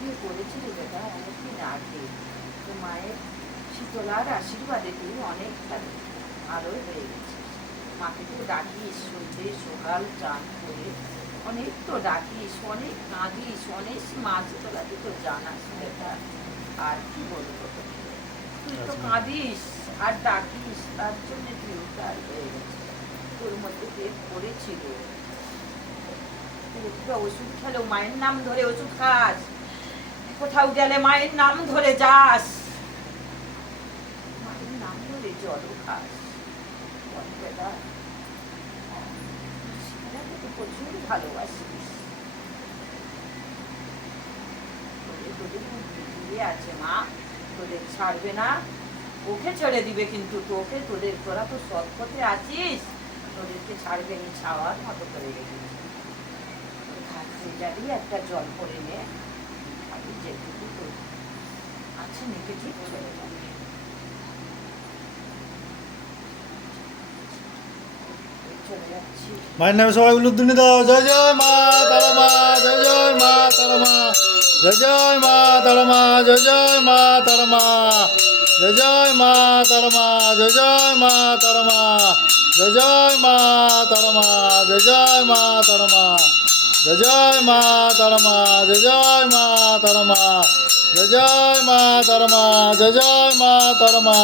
বিয়ে করেছিল যেটা অনেকদিন আগে, তো মায়ের শীতলার আশীর্বাদে তুই অনেকটা ভালো হয়ে গেছিস। মাকে তো ডাকিস সন্ধ্যে সকাল চান করে, অনেক তো ডাকিস, অনেক কাঁদিস, অনেক মা শীতলাকে তো জানাস বেটা। আর কি বলবো তোকে, তুই তো কাঁদিস আর ডাকিস, তার জন্য তুই উদ্ধার হয়ে গেছিস। তোর মধ্যে পেট পড়েছিল, ওষুধ খেলেও মায়ের নাম ধরে ওষুধ খাস, কোথাও গেলে মায়ের নাম ধরে যাস, মায়ের নাম ধরে জলও খাস। প্রচুর ভালোবাসিস, তোদের বুদ্ধি আছে মা, তোদের ছাড়বে না, ওকে ছেড়ে দিবে কিন্তু তোকে, তোরা তো সৎ পথে আছিস, তোদেরকে ছাড়বে নি, ছাওয়ার মতো করে রেখেছিস। যাবি একটা জল করে নে, খাবি যেটুকু তোর আছে মেয়েকে ঠিক চলে যাবে। মায়ের নামে সবাই উলুধ্বনি দাও। জয় জয় মা তারা মা, জয় জয় মা তারা মা, জয় জয় মা তারা মা, জয় জয় মা তারা মা, জয় জয় মা তারা মা, জয় জয় মা তারা মা, জয় জয় মা তারা মা, জয় জয় মা তারা মা, জয় জয় মা তারা মা, জয় জয় মা তারা মা, জয় জয় মা তারা মা, জয় জয় মা তারা মা,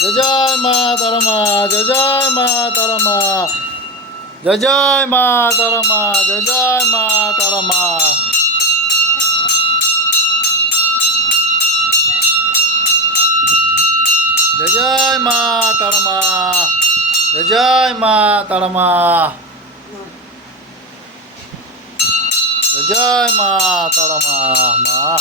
জয় জয় মা তারা মা, জয় জয় মা তারা মা, জয় জয় মা তারা মা, জয় জয় মা তারা মা, জয় জয় মা তারা মা, জয় জয় মা তারা মা, জয় জয় মা তারা মা। মা